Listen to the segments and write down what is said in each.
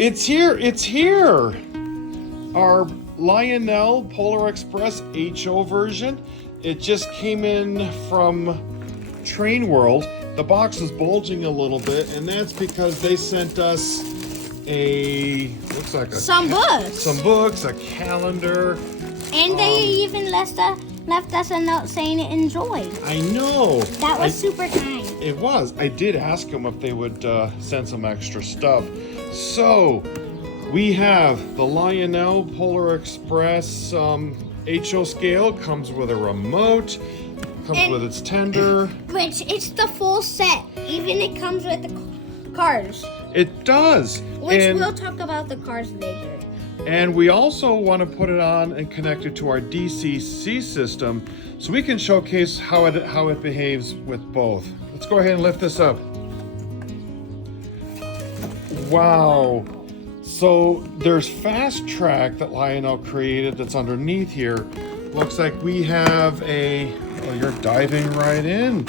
It's here. It's here. Our Lionel Polar Express HO version. It just came in from Train World. The box is bulging a little bit, and that's because they sent us looks like some books, a calendar. And they even left us a note saying enjoy. I know. That was super kind. It was. I did ask them if they would send some extra stuff. So, we have the Lionel Polar Express HO scale. Comes with a remote. Comes with its tender. Which it's the full set. Even it comes with the cars. It does. We'll talk about the cars later. And we also want to put it on and connect it to our DCC system so we can showcase how it behaves with both. Let's go ahead and lift this up. Wow. So there's FasTrack that Lionel created that's underneath here. Looks like we have well, you're diving right in.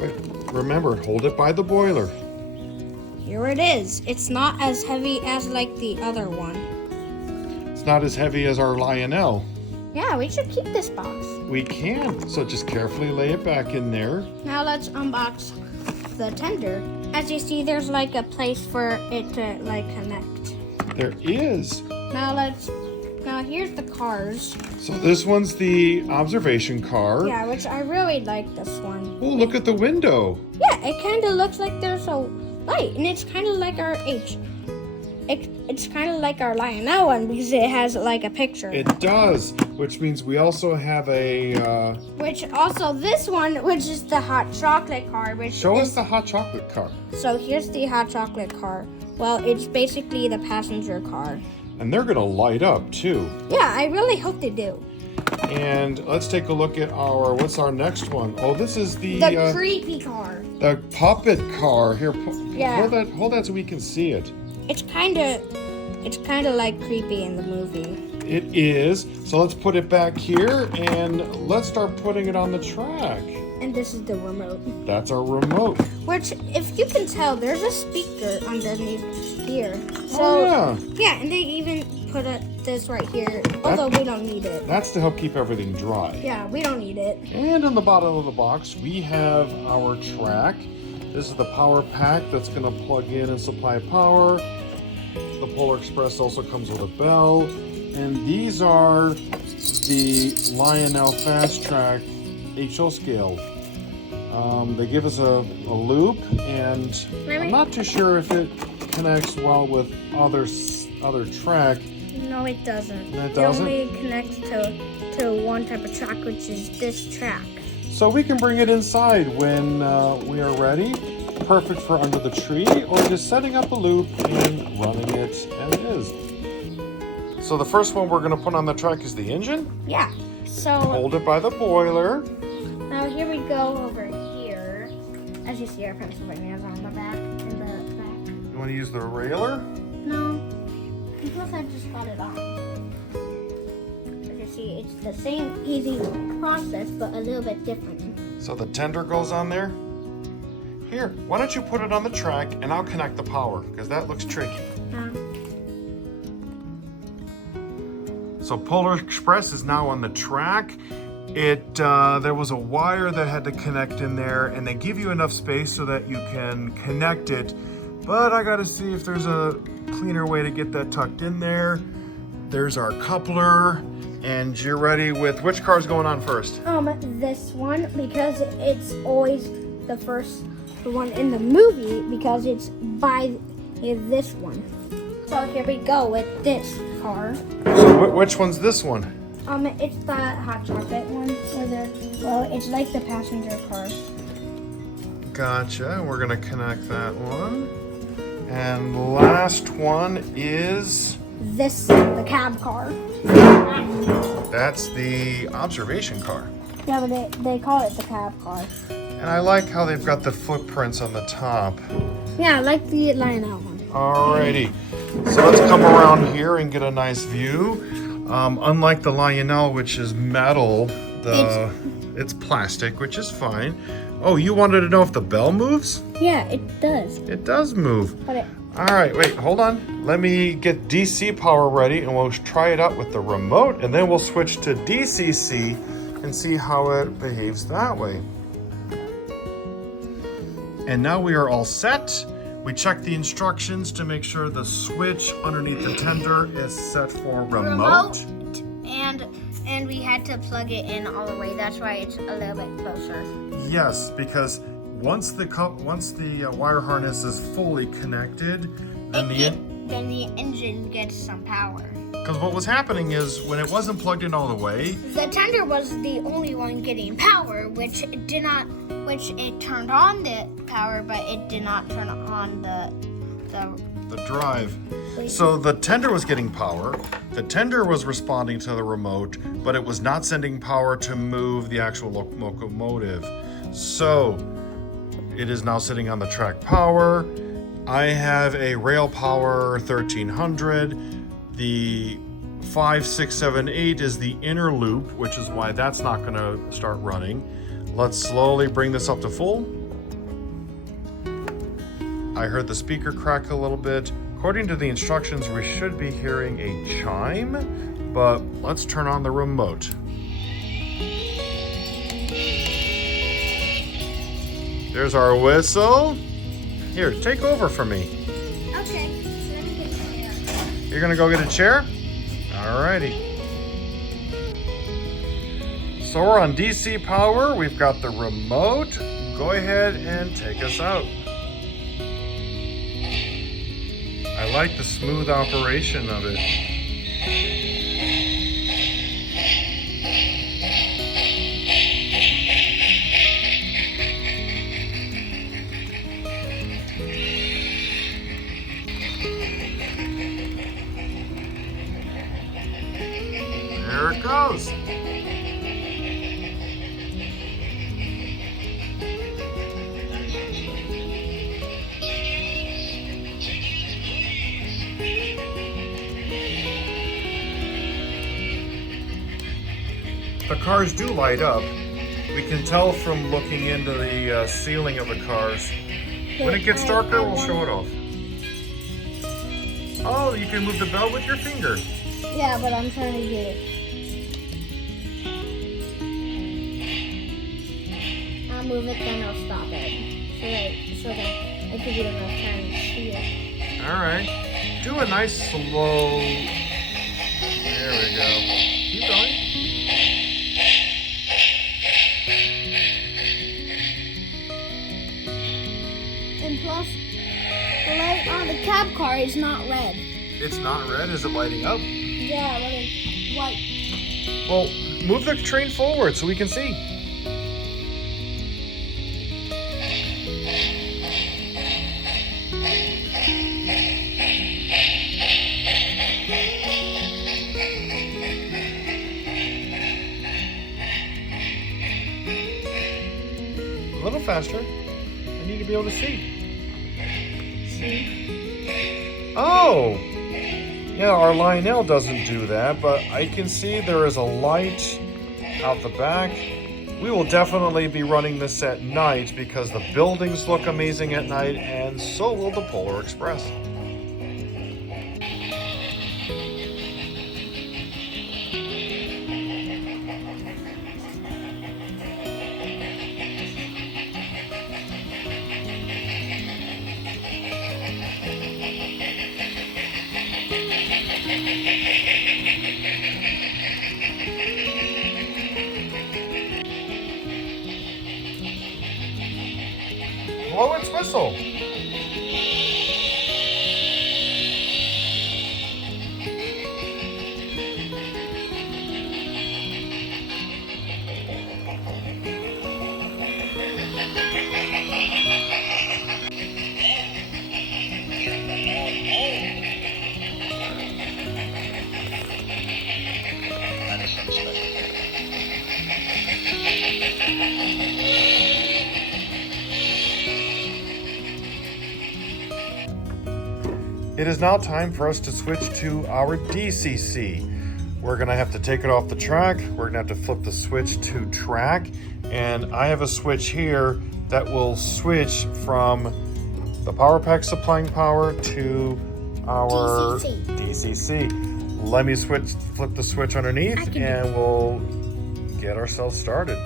Wait, remember, hold it by the boiler. Here it is. It's not as heavy as like the other one. It's not as heavy as our Lionel. Yeah, we should keep this box. We can. So just carefully lay it back in there. Now let's unbox the tender. As you see, there's like a place for it to like connect. There is. Now here's the cars. So this one's the observation car. Yeah, which I really like this one. Oh, look at the window. Yeah, it kind of looks like there's a light, and it's kind of like our It's kind of like our Lionel one because it has like a picture. It does, which means we also have a. Which also this one, which is the hot chocolate car. Show us the hot chocolate car. So here's the hot chocolate car. Well, it's basically the passenger car. And they're gonna light up too. Yeah, I really hope they do. And let's take a look at what's our next one? Oh, this is the creepy car. The puppet car. Here, yeah. Hold that so we can see it. It's kind of like creepy in the movie. It is. So let's put it back here and let's start putting it on the track. And this is the remote. That's our remote. Which, if you can tell, there's a speaker underneath here. So, oh, yeah, and they even put this right here, although we don't need it. That's to help keep everything dry. Yeah, we don't need it. And on the bottom of the box, we have our track. This is the power pack that's going to plug in and supply power. The Polar Express also comes with a bell. And these are the Lionel FasTrack HO scale. They give us a loop, and I'm not too sure if it connects well with other track. No, it doesn't. It doesn't? It only connects to one type of track, which is this track. So we can bring it inside when we are ready. Perfect for under the tree, or just setting up a loop and running it as it is. So the first one we're going to put on the track is the engine. Yeah. So hold it by the boiler. Now here we go over here. As you see, our Pennsylvania's on the back. You want to use the railer? No, because I just got it on. As you see, it's the same easy process, but a little bit different. So the tender goes on there. Here, why don't you put it on the track and I'll connect the power, because that looks tricky. So Polar Express is now on the track. There was a wire that had to connect in there, and they give you enough space so that you can connect it. But I gotta see if there's a cleaner way to get that tucked in there. There's our coupler, and you're ready with which car's going on first? This one, because it's always the one in the movie, because it's by this one. So here we go with this car. So which one's this one? It's the hot chocolate one. It's like the passenger car. Gotcha. We're gonna connect that one. And the last one is the cab car. That's the observation car. Yeah, but they call it the cab car. And I like how they've got the footprints on the top. Yeah, I like the Lionel one. Alrighty. So let's come around here and get a nice view. Unlike the Lionel, which is metal, it's plastic, which is fine. Oh, you wanted to know if the bell moves? Yeah, it does. It does move. But All right, wait, hold on. Let me get DC power ready and we'll try it out with the remote and then we'll switch to DCC and see how it behaves that way. And now we are all set. We checked the instructions to make sure the switch underneath the tender is set for remote. And we had to plug it in all the way. That's why it's a little bit closer. Yes, because once the wire harness is fully connected, then the engine gets some power. Because what was happening is when it wasn't plugged in all the way, the tender was the only one getting power, which it turned on the power, but it did not turn on the drive. So the tender was getting power. The tender was responding to the remote, but it was not sending power to move the actual locomotive. So it is now sitting on the track power. I have a rail power 1300. The 5, 6, 7, 8 is the inner loop, which is why that's not going to start running. Let's slowly bring this up to full. I heard the speaker crack a little bit. According to the instructions, we should be hearing a chime, but let's turn on the remote. There's our whistle. Here, take over for me. Okay, let me get a chair. You're gonna go get a chair? Alrighty. So we're on DC power. We've got the remote. Go ahead and take us out. I like the smooth operation of it. There it goes. The cars do light up. We can tell from looking into the ceiling of the cars. When it gets darker, we'll show it off. Oh, you can move the bell with your finger. Yeah, but I'm trying to get it. I'll move it, then I'll stop it. So that I can get enough time to see it. All right. Do a nice slow. There we go. Keep going. And plus, the light on the cab car is not red. It's not red. Is it lighting up? Yeah, but it's white. Well, move the train forward so we can see. A little faster. I need to be able to see. See? Oh! Yeah, our Lionel doesn't do that, but I can see there is a light out the back. We will definitely be running this at night because the buildings look amazing at night, and so will the Polar Express. Blow its whistle. It is now time for us to switch to our DCC. We're gonna have to take it off the track. We're gonna have to flip the switch to track. And I have a switch here that will switch from the power pack supplying power to our DCC. Let me flip the switch underneath and we'll get ourselves started.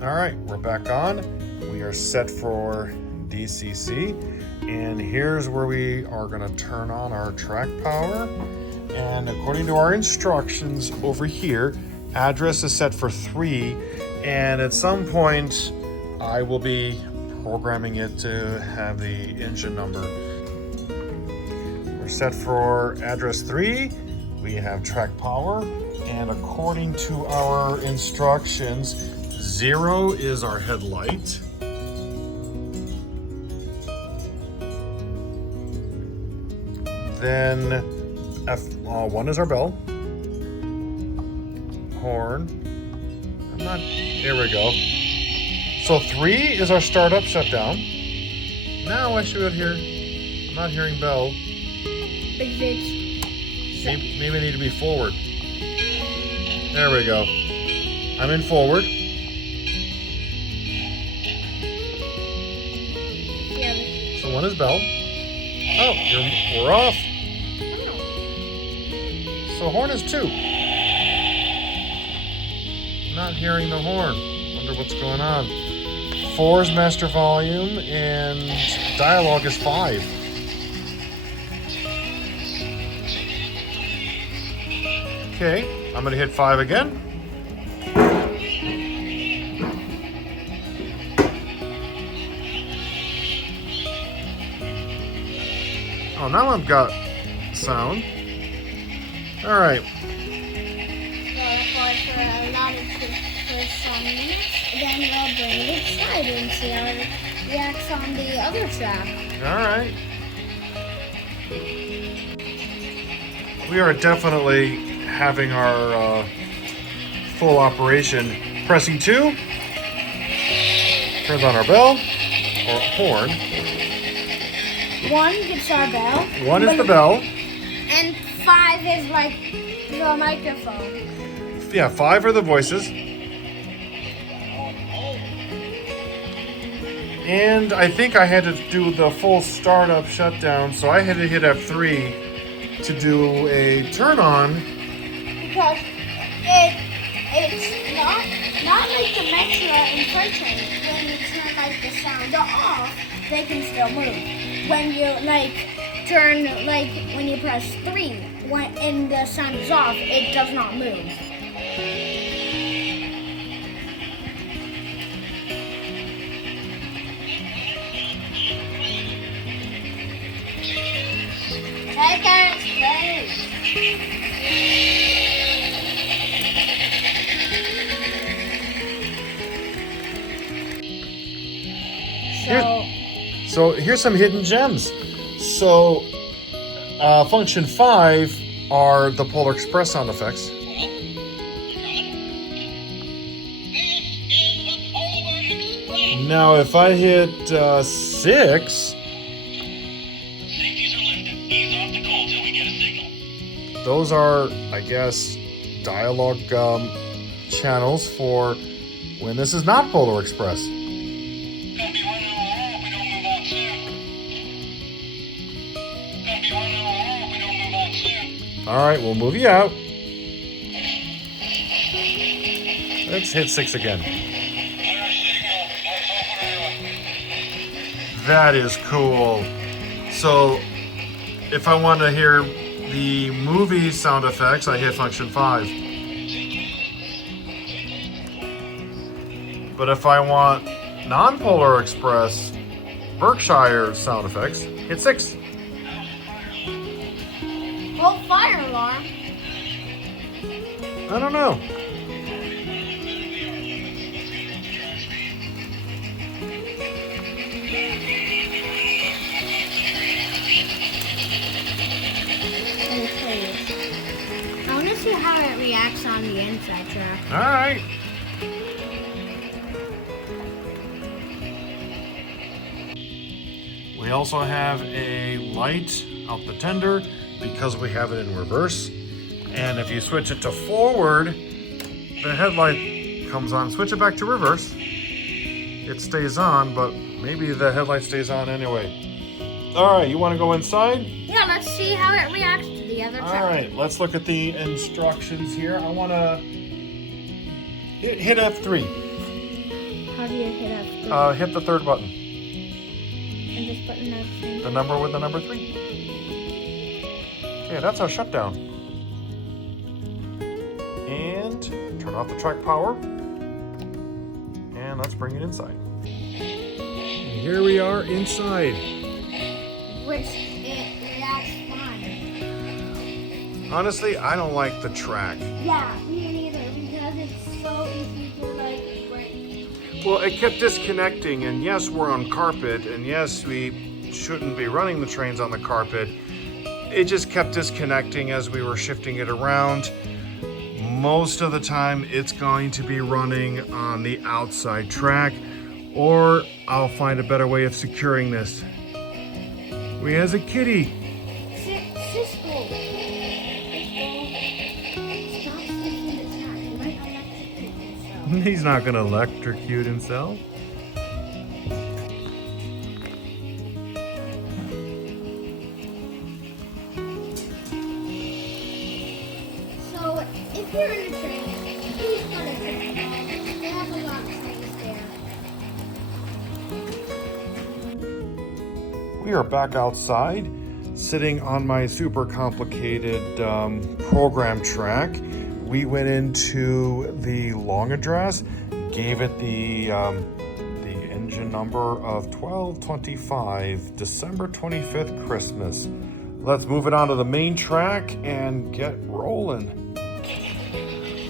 All right, we're back on. We are set for DCC, and here's where we are going to turn on our track power. And according to our instructions over here, address is set for 3, and at some point I will be programming it to have the engine number. We're set for address 3. We have track power, and according to our instructions, 0 is our headlight. Then F1 is our bell. Horn. Here we go. So 3 is our startup shutdown. Now I should hear. I'm not hearing bell. Maybe I need to be forward. There we go. I'm in forward. So 1 is bell. Oh, we're off. So horn is 2. Not hearing the horn. Wonder what's going on. 4 is master volume, and dialogue is 5. Okay, I'm gonna hit 5 again. Oh, now I've got sound. All right. Then we'll bring it inside and see how it reacts on the other track. All right. We are definitely having our full operation. Pressing 2 turns on our bell or horn. 1 gets our bell. 1 is the bell. And 5 is like the microphone. Yeah, 5 are the voices. And I think I had to do the full startup shutdown, so I had to hit F3 to do a turn on. Because it's not like the Metro and freight trains. When you turn like the sound off, they can still move. When you turn when you press 3 and the sound is off, it does not move. Checkers, please. So here's some hidden gems. So function 5 are the Polar Express sound effects. Now if I hit 6, those are, I guess, dialogue channels for when this is not Polar Express. All right, we'll move you out. Let's hit 6 again. That is cool. So if I want to hear the movie sound effects, I hit function 5. But if I want non-Polar Express Berkshire sound effects, hit 6. Oh, fire alarm. I don't know. I want to see how it reacts on the inside track. All right. We also have a light out the tender because we have it in reverse. And if you switch it to forward, the headlight comes on. Switch it back to reverse. it stays on, but maybe the headlight stays on anyway. All right, you want to go inside? Yeah, let's see how it reacts to the other truck. All right, let's look at the instructions here. I want to hit F3. How do you hit F3? Hit the third button. And this button F3? The number with the number 3. Okay, that's our shutdown. And turn off the track power. And let's bring it inside. And here we are inside. Which it reacts fine. Honestly, I don't like the track. Yeah, me neither, because it's so easy to like break. Well, it kept disconnecting, and yes, we're on carpet, and yes, we shouldn't be running the trains on the carpet. It just kept disconnecting as we were shifting it around. Most of the time, it's going to be running on the outside track, or I'll find a better way of securing this. We has a kitty. Cisco. Stop sticking the track. You might electrocute yourself. He's not going to electrocute himself. So, if you're in a train, please go to train. They have a lot of trains there. We are back outside, sitting on my super complicated program track. We went into the long address, gave it the engine number of 1225, December 25th, Christmas. Let's move it onto the main track and get rolling.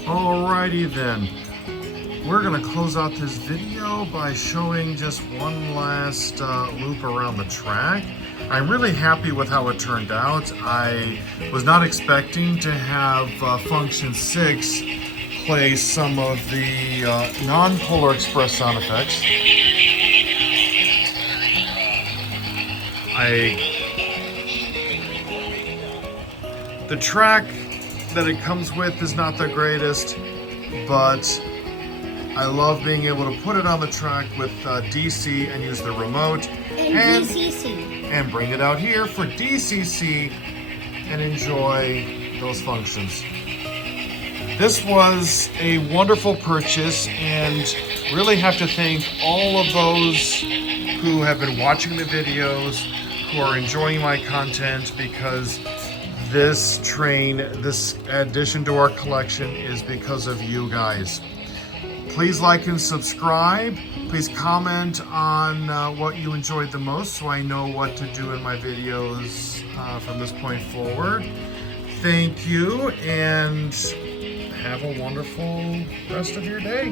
Alrighty then. We're gonna close out this video by showing just one last loop around the track. I'm really happy with how it turned out. I was not expecting to have function 6 play some of the non-Polar Express sound effects. The track that it comes with is not the greatest, but I love being able to put it on the track with DC and use the remote And DCC. and bring it out here for DCC and enjoy those functions. This was a wonderful purchase, and really have to thank all of those who have been watching the videos, who are enjoying my content, because this train, this addition to our collection, is because of you guys. Please like and subscribe. Please comment on what you enjoyed the most so I know what to do in my videos from this point forward. Thank you, and have a wonderful rest of your day.